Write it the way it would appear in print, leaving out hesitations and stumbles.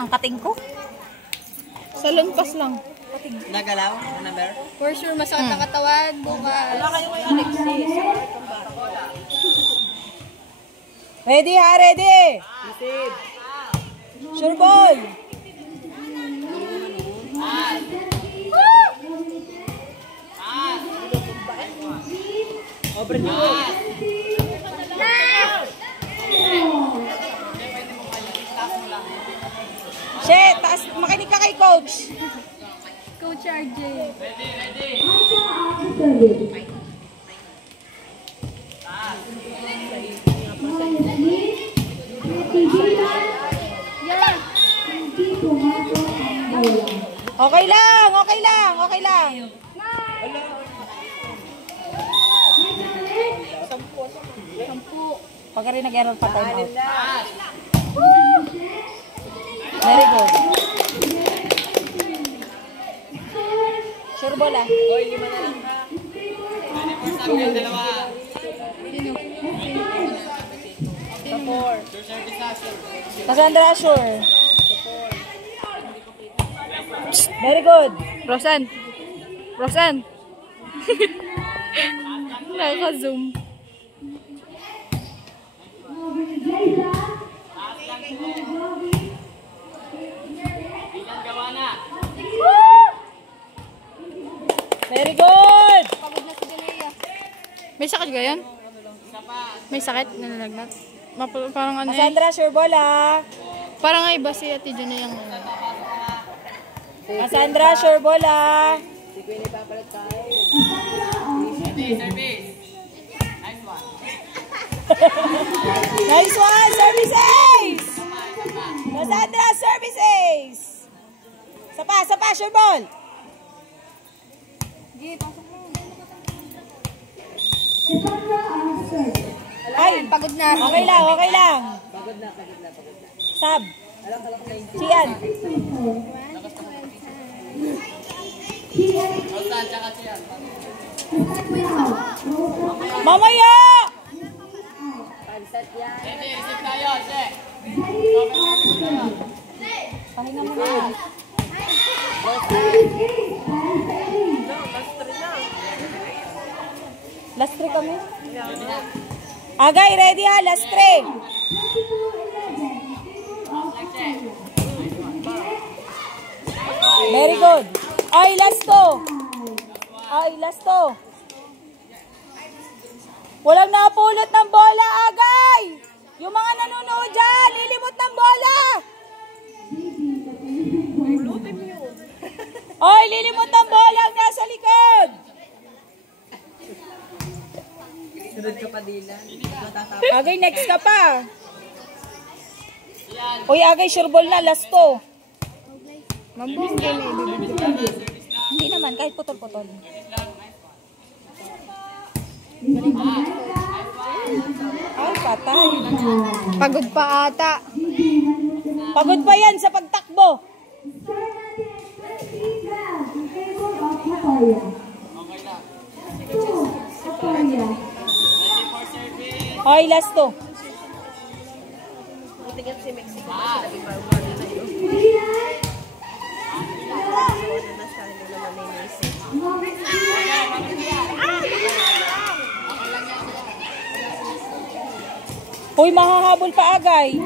Ang kating ko. Salon pass lang. Nagalaw? Number? For sure, masakit ang katawan. Bukas. Wala kayo kay Alexis. Ready ha, ready! Sure ball! Shit! Taas, makinig ka kay coach! Coach RJ. Ready! Okay lang, okay lang, okay lang. Sampu. Pag rin nag-error pa time out. Very good. Sure ball ah. Hoy, 5 na lang ha. 24 sabi, dalawa. Cassandra, sure. Very good. Rosan. Rosan. Naka-zoom. Very good. May sakit ba yan? May sakit? Nalalagnat? Parang ano Cassandra, sure ball ah. Parang nga iba si Ate Juna yung... Cassandra, sure ball ah. Service! Nice one! Service ace! Cassandra, service ace! Sapa, sure ball! Ay, pagod na. Okay lang, okay lang. Pagod na. Sab. Sian. Rosan, tsaka siyan. Mamaya! Ready, receive tayo, check. Pahinga mo na. Last 3 kami. Agay, ready ha? Last 3. Very good. Ay, last 2. Walang napulot ng bola, Agay! Yung mga nanonood dyan, lilimot ng bola! Ay, lilimot ng bola ang nasa likod! Sunod ka pa dilan. Agay, next ka pa. Uy, Agay, sure ball na, last 2. Mambong game eh. Hindi naman, kahit putol-putol. Ay, patay. Pagod pa ata. Pagod pa yan sa pagtakbo. Okay, last 2. Uy, mahahabol pa, Agay.